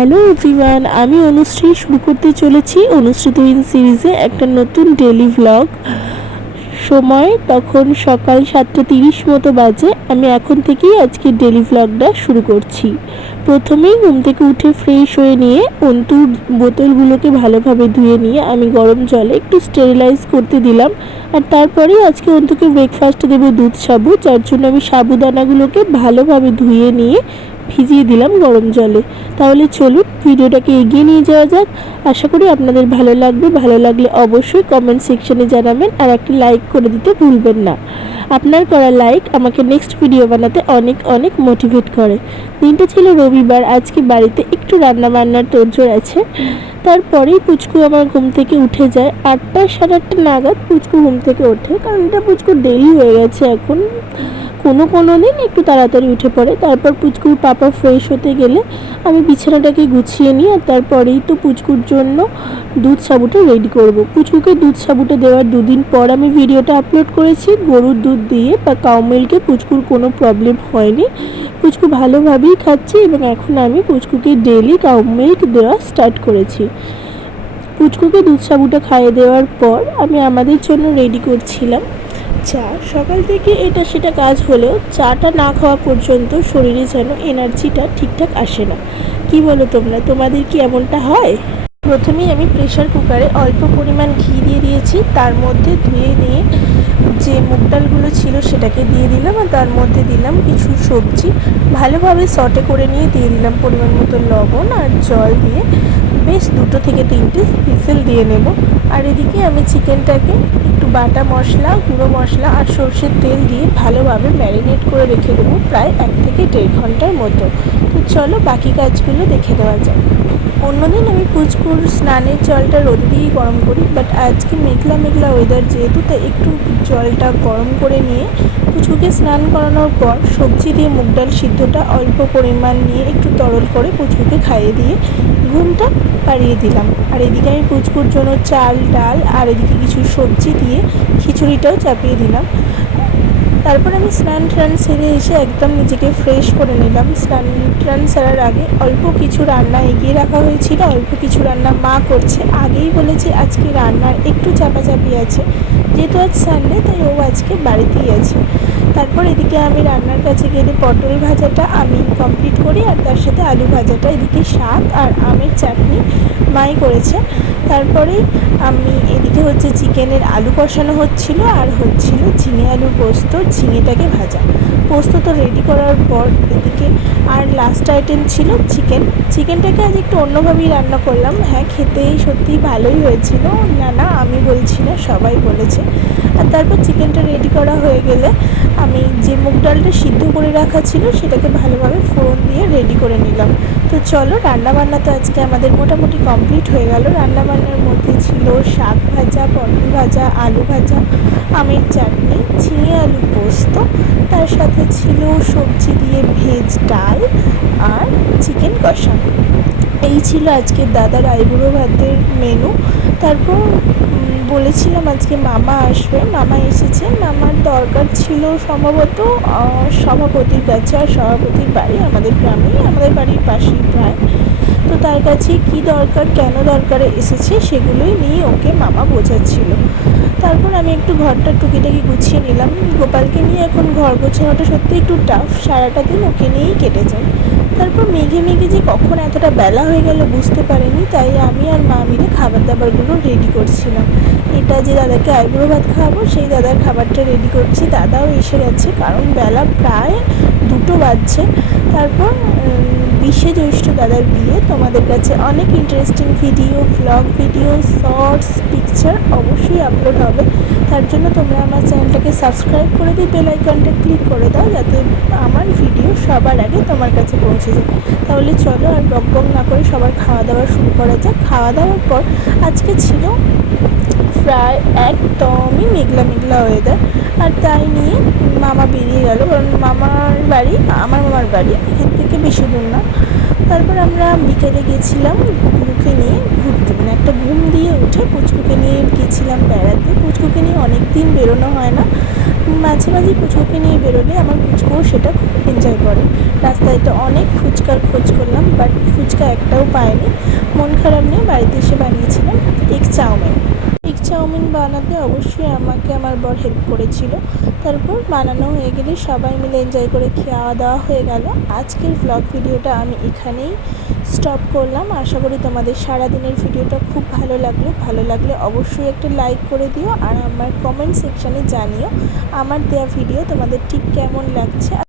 Hello everyone, আমি অনুশ্রী। শুরু করতে চলেছি অনুশ্রী তুহিন সিরিজে একটা নতুন ডেলি ভ্লগ সময় তখন সকাল সাতটা তিরিশ মতো বাজে। আমি এখন থেকেই আজকে ডেলি ভ্লগটা শুরু করছি। প্রথমেই ঘুম থেকে উঠে ফ্রেশ হয়ে নিয়ে অন্তুর বোতলগুলোকে ভালোভাবে ধুয়ে নিয়ে আমি গরম জলে একটু স্টেরিলাইজ করতে দিলাম। আর তারপরেই আজকে অন্তুকে ব্রেকফাস্ট দেবো দুধ সাবু, যার জন্য আমি সাবুদানাগুলোকে ভালোভাবে ধুয়ে নিয়ে ভিজিয়ে দিলাম গরম জলে। তাহলে চলুন, ভিডিওটাকে এগিয়ে নিয়ে যাওয়া যাক। আশা করি আপনাদের ভালো লাগবে। ভালো লাগলে অবশ্যই কমেন্ট সেকশনে জানাবেন আর একটা লাইক করে দিতে ভুলবেন না। আপনার করা লাইক আমাকে নেক্সট ভিডিও বানাতে অনেক অনেক মোটিভেট করে। দিনটা ছিল রবিবার, আজকে বাড়িতে একটু রান্না বান্নার তোড়জোড় আছে। তারপরেই পুচকু আমার ঘুম থেকে উঠে যায়। আটটা, সাড়ে আটটা নাগাদ পুচকু ঘুম থেকে ওঠে। কারণ এটা পুচকু দেরি হয়ে গেছে এখন। কোনো কোনো দিন একটু তাড়াতাড়ি উঠে পড়ে। তারপর পুচকুর পাপা ফ্রেশ হতে গেলে আমি বিছানাটাকে গুছিয়ে নিই আর তারপরেই তো পুচকুর জন্য দুধ সাবুটা রেডি করব। পুচকুকে দুধ সাবুটা দেওয়ার দুদিন পর আমি ভিডিওটা আপলোড করেছি। গরুর দুধ দিয়ে বা কাউ পুচকুর কোনো প্রবলেম হয়নি। পুচকু ভালোভাবেই খাচ্ছে এবং এখন আমি পুচকুকে ডেলি কাউ মিল্ক দেওয়া স্টার্ট করেছি। পুচকুকে দুধ সাবুটা খাইয়ে দেওয়ার পর আমি আমাদের জন্য রেডি করছিলাম। চা সকাল থেকে এটা সেটা কাজ হলেও চাটা না খাওয়া পর্যন্ত শরীরে যেন এনার্জিটা ঠিকঠাক আসে না। কি বলো তোমরা? তোমাদের কি এমনটা হয়? প্রথমেই আমি প্রেশার কুকারে অল্প পরিমাণ ঘি দিয়ে দিয়েছি, তার মধ্যে ধুয়ে নিয়ে যে মুগ ডালগুলো ছিল সেটাকে দিয়ে দিলাম আর তার মধ্যে দিলাম কিছু সবজি। ভালোভাবে সটে করে নিয়ে দিয়ে দিলাম পরিমাণ মতো লবণ আর জল দিয়ে। বেশ দুটো থেকে তিনটে হুইসেল দিয়ে নেব। আর এদিকে আমি চিকেনটাকে একটু বাটা মশলা, গুঁড়ো মশলা আর সর্ষের তেল দিয়ে ভালোভাবে ম্যারিনেট করে রেখে দেবো প্রায় এক থেকে দেড় ঘণ্টার মতো। তো চলো বাকি কাজগুলো দেখে দেওয়া যাক। অন্যদিন আমি পুচকুর স্নানের জলটা রোদ দিয়েই গরম করি বাট আজকে মেঘলা মেঘলা ওয়েদার যেহেতু, তাই একটু জলটা গরম করে নিয়ে পুচকুকে স্নান করানোর পর সবজি দিয়ে মুগ ডাল সিদ্ধটা অল্প পরিমাণ নিয়ে একটু তরল করে পুচকুকে খাইয়ে দিয়ে ঘুমটা পাড়িয়ে দিলাম। আর এদিকে আমি পুচকুর জন্য চাল, ডাল আর এদিকে কিছু সবজি দিয়ে খিচুড়িটাও চাপিয়ে দিলাম। তারপর আমি স্নান টান সেরে এসে একদম নিজেকে ফ্রেশ করে নিলাম। স্নান টান সারার আগে অল্প কিছু রান্না এগিয়ে রাখা হয়েছিল, অল্প কিছু রান্না মা করছে। আগেই বলেছে আজকে রান্নার একটু চাপাচাপি আছে। যেহেতু আজ সানডে তাই ও আজকে বাড়িতেই আছে। তারপর এদিকে আমি রান্নার কাছে গেলে পটল ভাজাটা আমি কমপ্লিট করি আর তার সাথে আলু ভাজাটা। এদিকে শাক আর আমের চাটনি মাই করেছে। তারপরে আমি এদিকে হচ্ছে চিকেনের আলু কষানো হচ্ছিল আর হচ্ছিল ঝিঙে আলু পোস্ত ঝিঙেটাকে ভাজা। পোস্ত তো রেডি করার পর এদিকে আর লাস্ট আইটেম ছিল চিকেন চিকেনটাকে আজ একটু অন্যভাবেই রান্না করলাম। হ্যাঁ খেতেই সত্যিই ভালোই হয়েছিল। না না, আমি বলছি না, সবাই বলেছে। আর তারপর চিকেনটা রেডি করা হয়ে গেলে আমি যে মুগ ডালটা সিদ্ধ করে রাখা ছিল, সেটাকে ভালোভাবে ফোড়ন দিয়ে রেডি করে নিলাম। তো চলো, রান্নাবান্না তো আজকে আমাদের মোটামুটি কমপ্লিট হয়ে গেল। রান্নাবান্নার মধ্যে ছিল শাক ভাজা, পটল ভাজা, আলু ভাজা, আমের চাটনি, ঝিঙে আলু পোস্ত। তার সাথে ছিল সবজি দিয়ে ভেজ ডাল আর চিকেন কষা। এই ছিল আজকে দাদার আইবুড়ো ভাতের মেনু তারপর বলেছিলাম আজকে মামা আসবে। মামা এসেছে। মামার দরকার ছিল সম্ভবত সভাপতির কাছে আর সভাপতির বাড়ি আমাদের গ্রামেই, আমাদের বাড়ির পাশেই প্রায়। তো তার কাছে কি দরকার, কেন দরকারে এসেছে সেগুলোই নিয়ে ওকে মামা বোঝাচ্ছিল। তারপর আমি একটু ঘরটা টুকিটাকি গুছিয়ে নিলাম। গোপালকে নিয়ে এখন ঘর গোছানোটা সত্যি একটু টাফ সারাটা দিন ওকে নিয়েই কেটে যায়। তারপর মেঘে মেঘে যে কখন এতটা বেলা হয়ে গেল বুঝতে পারিনি, তাই আমি আর মা মিলে খাবার দাবারগুলো রেডি করছিলাম। এটা যে দাদাকে আইবুড়ো ভাত খাওয়াবো, সেই দাদার খাবারটা রেডি করছি। দাদাও এসে গেছে, কারণ বেলা প্রায় দুটো বাজছে। তারপর বিশে জ্যৈষ্ঠ দাদার বিয়ে। তোমাদের কাছে অনেক interesting video vlog video shorts picture অবশ্যই আপলোড হবে। তার জন্য তোমরা আমার চ্যানেলটাকে সাবস্ক্রাইব করে দিয়ে বেল আইকনটা ক্লিক করে দাও, যাতে আমার ভিডিও সবার আগে তোমার কাছে পৌঁছে যায়। তাহলে চলো আর বক বক না করে সবার খাওয়া দাওয়া শুরু করা যাক। খাওয়া দাওয়ার পর আজকে ছিল প্রায় একদমই মেঘলা মেঘলা ওয়েদার আর তাই নিয়ে মামা বেরিয়ে গেল। কারণ মামার বাড়ি, আমার মামার বাড়ি, এখান থেকে বেশি দূর না। তারপর আমরা বিকেলে গেছিলাম পুচকুকে নিয়ে ঘুরতে। মানে একটা ঘুম দিয়ে উঠে পুচকুকে নিয়ে গেছিলাম বেড়াতে। পুচকুকে নিয়ে অনেক দিন বেরোনো হয় না। মাঝে মাঝে পুচকুকে নিয়ে বেরোলে আমার পুচকুও সেটা খুব এনজয় করে। রাস্তায় তো অনেক ফুচকার খোঁজ করলাম বাট ফুচকা একটাও পায়নি। মন খারাপ নিয়ে বাড়িতে এসে বানিয়েছিলাম এগ চাউমিন। চাউমিন বানাতে অবশ্যই আমাকে আমার বর হেল্প করেছিল। তারপর বানানো হয়ে গেলে সবাই মিলে এনজয় করে খাওয়া দাওয়া হয়ে গেল। আজকের ব্লগ ভিডিওটা আমি এখানেই স্টপ করলাম। আশা করি তোমাদের সারা দিনের ভিডিওটা খুব ভালো লাগল। ভালো লাগলে অবশ্যই একটা লাইক করে দিও আর আমার কমেন্ট সেকশানে জানিও। আমার দেওয়া ভিডিও তোমাদের ঠিক কেমন লাগছে?